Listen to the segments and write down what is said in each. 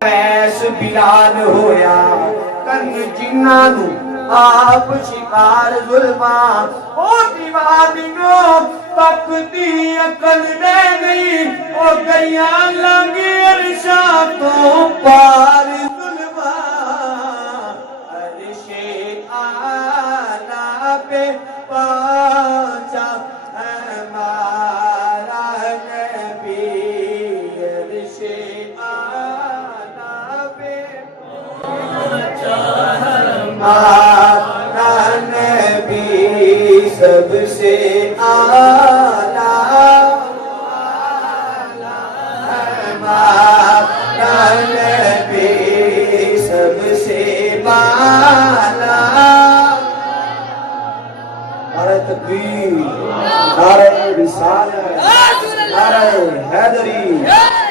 ऐस बिलाल होया कन जिन्ना नू आप शिकार जुल्मा ओ दीवानियो तकती अकल दे गई ओ गैया लंगी अरशा तो पार जुल्मा अरशे आला पे पहुंचा हमारा नबी अरशे आला पे पहुंचा हमारा नबी सबसे आला हमारा नबी सबसे आला। नारे तकबीर, नारे रिसालत, नारे हैदरी,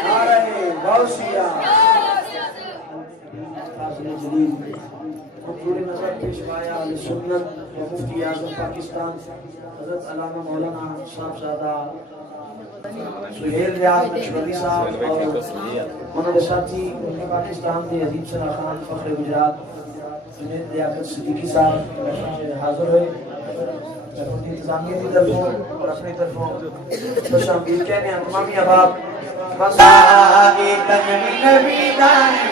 नारे गौसिया। सुन्नत मुफ्ती आज़म पाकिस्तान हज़रत अल्लामा मौलाना साहबजादा सुहेल रियाज नक्शबंदी साहब और उन्होंने साथी पाकिस्तान के अजीब सरा खान फख्र गुजरात जुनैद लियाकत सिद्दीकी साहब हाजिर हुए इंतजामिया की तरफों और अपनी तरफों खुशामदीद कहने हैं। तमामी अहबाब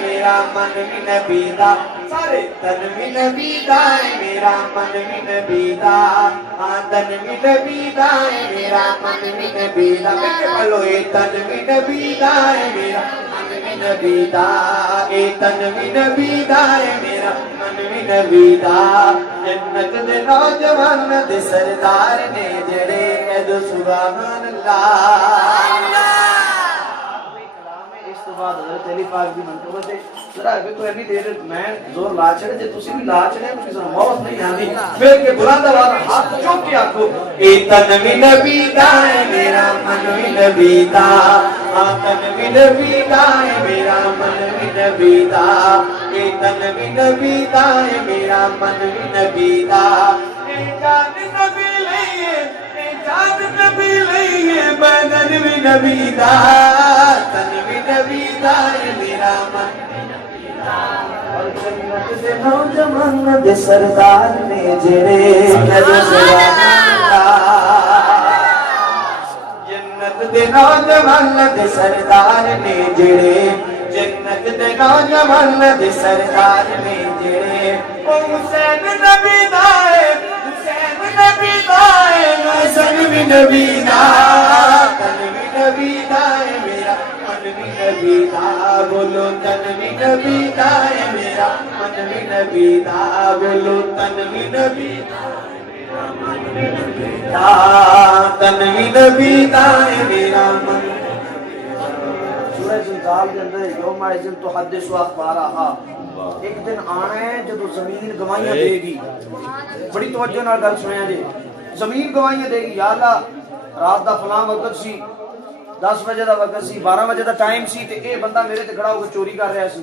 मेरा मन भी नबीदा सारे तन भी नबीदा है मेरा मन भी नबीदा हाँ तन भी नबीदा है मेरा मन भी नबीदा मेरे बोलो ए तन भी नबीदा है मेरा मन भी नबीदा ए तन भी नबीदा है मेरा मन भी नबीदा। जन्नत दे नौजवान दे सरदार ने जड़े ऐदो सुभान अल्लाह। बाद हज़रत अली पाक दी मंतबा से जरा देखो इतनी देर मैं जोर ला छड़े जे तुसी भी ला छड़े तुसी सन मौत नहीं आंदी फिर के बुलंद आवाज हाथ चूक के आखो ए तन भी नबीदा है मेरा मन भी नबीदा आ तन भी नबीदा है मेरा मन भी नबीदा ए तन भी नबीदा है मेरा मन भी नबीदा ए जान नबी लइए ए जान नबी लइए बदन भी नबीदा तन भी नबीदा है मेरा मन और जन्नत दे नौजवान दे सरदार ने जेड़े जन्नत दे नौजवान दे सरदार ने जेड़े जन्नत दे नौजवान दे सरदार ने जेड़े ओ हुसैन नबीदा है हुसैन नबीदा है हसन भी नबीदा तन भी नबीदा है मेरा मन भी नबीदा बोलो तन भी नबीदा है मेरा मन भी नबीदा बोलो तन भी नबीदा तन भी नबीदा है मेरा मन। सूरह ज़िलज़ाल के अंदर यौम इज़्ज़िन तुहद्दिसु अख़बारहा एक दिन आना है जब जमीन गवाहियां देगी। बड़ी तवज्जो नाल गल सुनिया जी जमीन गवाहियां देगी या अल्लाह रात दा फलां वक्त सी 10 बजे का वक्त सी 12 बजे का टाइम सी ते ए बंदा मेरे ते खड़ा होकर चोरी कर रहा सी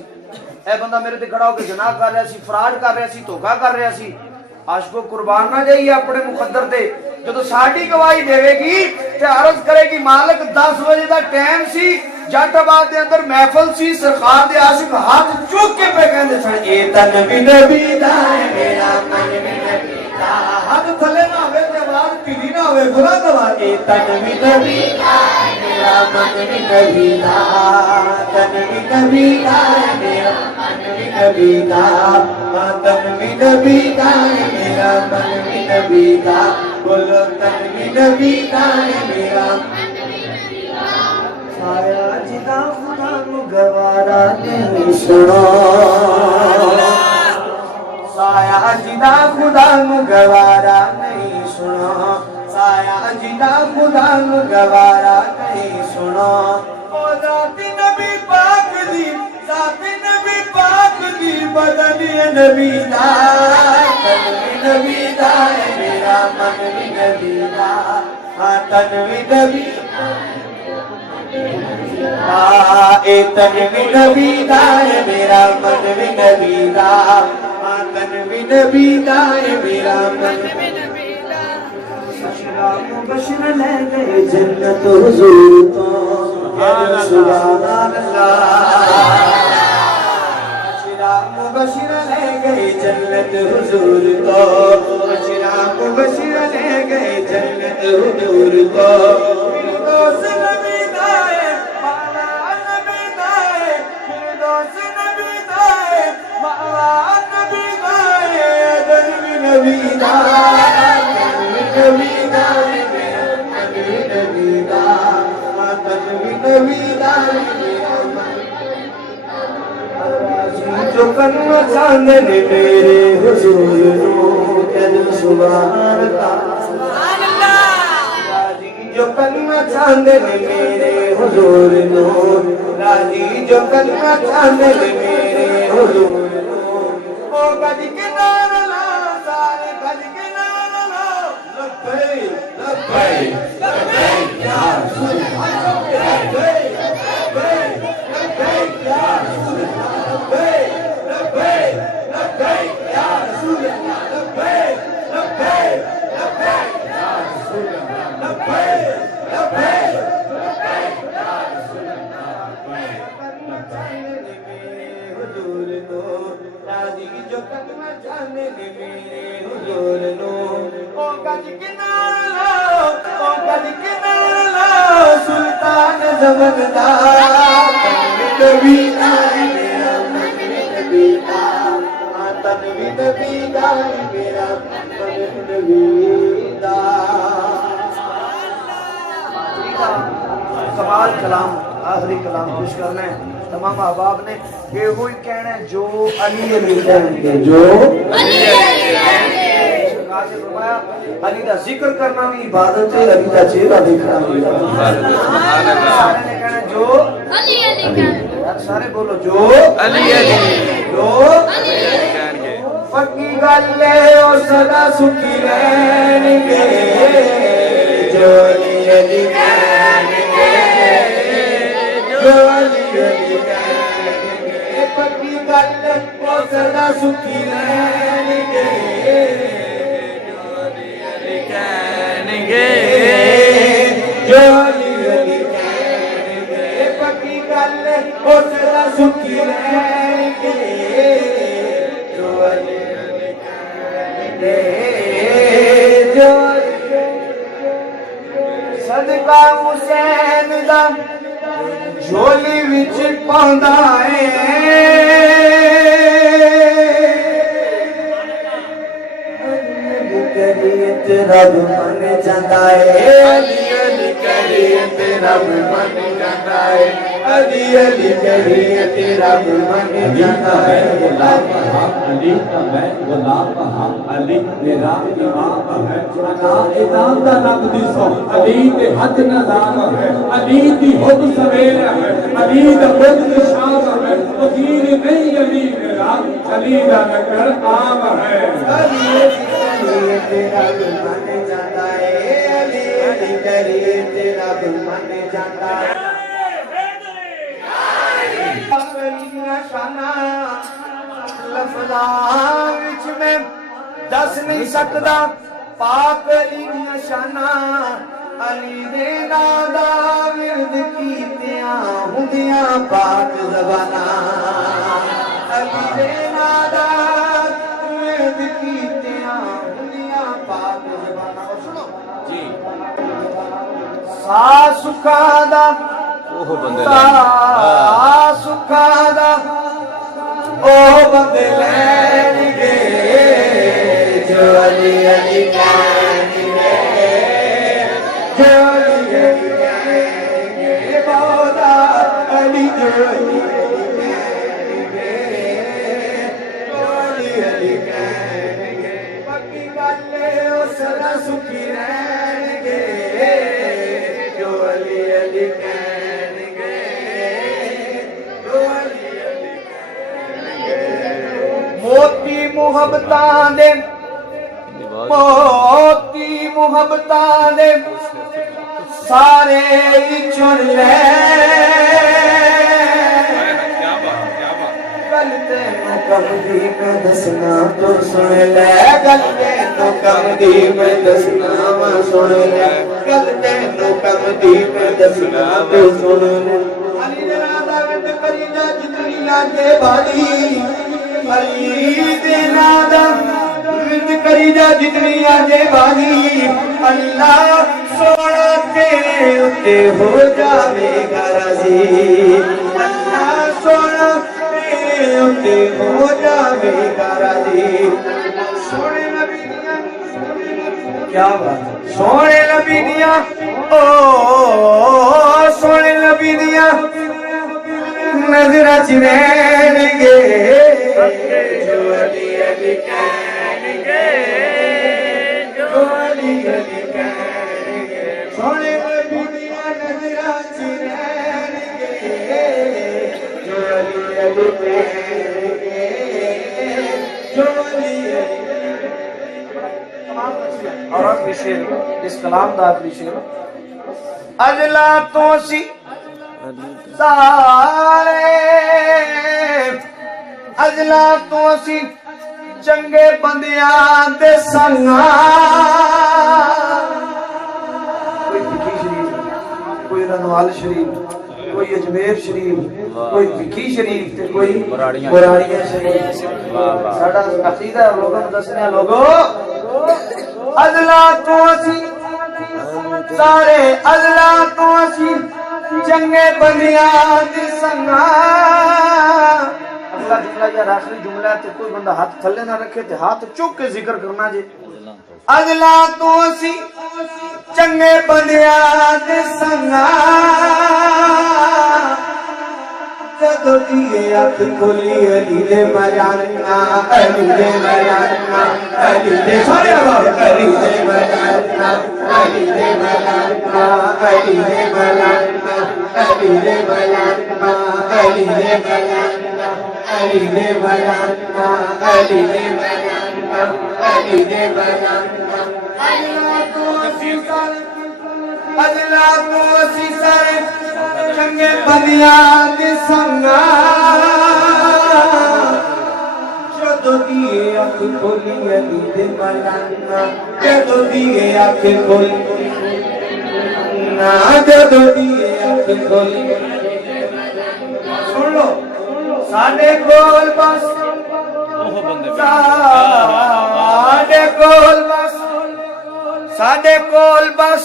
ए बंदा मेरे ते खड़ा होकर जनाह कर रहा सी फ्रॉड कर रहा सी धोखा कर रहा सी। आशिको कुर्बान ना जाइए अपने मुकद्दर ते जो साडी गवाही देवेगी ते अर्ज करेगी मालिक 10 बजे का टाइम सी जाटाबाद के अंदर महफिल सी सरकार दे आशिक हाथ चूक के पे कहंदे सन ए तन भी नबीदा है मेरा मन भी नबीदा हाथ थले ना होवे ते आवाज ढीली ना होवे बुलंद आवाज ए तन भी नबीदा मेरा मन भी नबीदा तन भी नबीदा है मेरा मन भी नबीदा तन भी नबीदा है मेरा मन भी नबीदा बोलो तन भी नबीदा है मेरा साया जिदा खुदा नु गवारा नहीं सुनो साया जिदा खुदा नु गवारा नहीं सुनो साया जिदा खुदा नु गवारा नहीं सुनो ओ जाती नबी पाक दी जाती नबी पाक दी बदन नबीदा तन भी नबीदा है मेरा मन भी नबीदा हाँ तन भी नबीदा ए तन भी नबीदा है मेरा मन भी नबीदा तन भी नबीदा है मेरा मन भी नबीदा। बशर ले गए जन्नत हुजूर तो सुभान अल्लाह गए जन्नत हुजूर को, बशरा को बशरा ले गए जन्नत हुजूर को। फिरदौस नबी दाए माला नबी दाए, फिरदौस नबी दाए माला नबी दाए, नबी नबी दाए नबी दाए नबी नबी दाए जो कन्व चांदन मेरे हुजूर नो कद सुभान अल्लाह, जो कन्व चांदन मेरे हुजूर नो, राजी जो कन्व चांदन मेरे हुजूर नो, ओ गज के नारा ला सारे गज के नारा ला, लब्बैक लब्बैक लब्बैक या रसूल अल्लाह, लब्बैक लब्बैक लब्बैक या रसूल अल्लाह, लब्बैक लब्बैक लब्बैक या रसूल अल्लाह, लब्बैक लब्बैक लब्बैक या रसूल अल्लाह, लब्बैक लब्बैक लब्बैक या रसूल अल्लाह, हुजूर नो, राजी जो कदम जाने मेरे हुजूर नो, ओ गज किनारा ओ गज किनारा सुल्तान ज़मानदार, नबी आए मेरा नबी का, तनवी नबी दाए मेरा नबी दा। कमाल कलाम, आखिरी कलाम पेश करना है तमाम अहबाब ने, ये वही कहना है जो अली अली कहेंगे, जो अली अली दा जिक्र करना भी इबादत है, अली दा चेहरा देखना भी इबादत है। सारे ने कहना जो अली अली कहेंगे, सारे बोलो जो अली अली, जो अली अली कहेंगे, पक्की गल है ओ सदा सुखी रहनेंगे, जो अली अली कहेंगे, जो अली अली कहेंगे, पक्की गल है ओ सदा सुखी रहनेंगे, जो अली अली कहेंगे, जो अली अली कहेंगे, पक्की गल है ओ सदा सुखी रहनेंगे, जो अली अली कहेंगे, जो सदका हुसैन दा झोली विच पांदा है, रब मन जाता है, अली अली करियत रब मन जाता है, अली अली करियत रब मन जाता है। गुलाम अली का मैं गुलाम अली मेरा इमाम है, अना इनाम दा रब दिसो अली दे हथ नज़ाम है, अली दी हुद सवेरा है, अली दा बुद निशान है, वजीर नहीं अली मेरा, अली दा नगर आम है। अली अली करियत रब मन जाता है, अली अली करियत रब मन जाता है। लफ्ज़ां विच मैं दस नहीं सकदा पाक अली दियां शानां, अली दे नां दा विरद कीतियां हुंदियां पाक ज़बानां, अली दे नां दा विरद कीतियां हुंदियां पाक ज़बानां। और सुनो जी, सा सुखां दा ओह बंदे सुखां दा ओ बंदे लैणगे, जो अली अली कहेंगे, जो अली अली कहेंगे, मौला अली जो अली अली कहेंगे, जो अली अली कहेंगे, पक्की गल है ओ सदा सुखी रहणगे, जो अली अली कहेंगे, जो अली अली कहेंगे। मोती मुहब्बतां दे, मोती मुहब्बतां दे सारे चुन ले, गल तेनू कमदी मैं दसना तो सुन ले, गल तेनू कमदी मैं दसना मैं सुन ले, गल तेनू कमदी मैं दसना तो सुन ले। अली दे नाम दा विंद करी जा जिंदगी लागे बाली, अली दे नादा विरद करी जा जितनी आजे बानी अल्लाह सोना तेरे उत्ते हो जावेगा राजी अल्लाह सोना तेरे उत्ते हो जावेगा राजी सोने नबी दिया क्या बात सोने नबी दिया ओ सोने नबी दिया नजरा चिरेंगे जो अली अली कहेंगे जो अली अली कहेंगे सोने नबी दिया नजरा चिरेंगे जो अली अली कहेंगे जो अली और आखिरी शेर इस कलाम का आखिरी शेर अजला तो सी सारे अजला तो सी चंगे बंदियां दे संगा कोई फिकी शरीफ कोई रनवाल शरीफ कोई अजमेर शरीफ कोई फिकी शरीफ ते कोई बुराड़ियां शरीफ साडा अकीदा लोगों को दसने लोगो अजला तो सी सारे अजला तो सी चंगे बंदियां दे संगा अगला जुमला या आखिरी जुमला ते कोई बंदा हाथ थल्ले ना रखे ते हाथ चुक के जिक्र करना जे अजला तो सी चंगे बंदियां दे संगा जदों दिए अख खोली अली दे मजाना अली दे मजाना अली दे मजाना अली दे मजाना अली दे मजाना अली दे मजाना अली दे मजाना अली दे मजाना अली दे मजाना अली दे मजाना अली दे मजाना अल्लाह को सीसर चंगे बंदियां दे संगा जदों दिए अख खोली अली दे मलाना जदों दिए अख खोली ना जदों दिए अख खोली सुन लो साडे कोल बस साडे कोल बस साडे कोल बस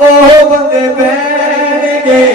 ओ बंदे बैठ गए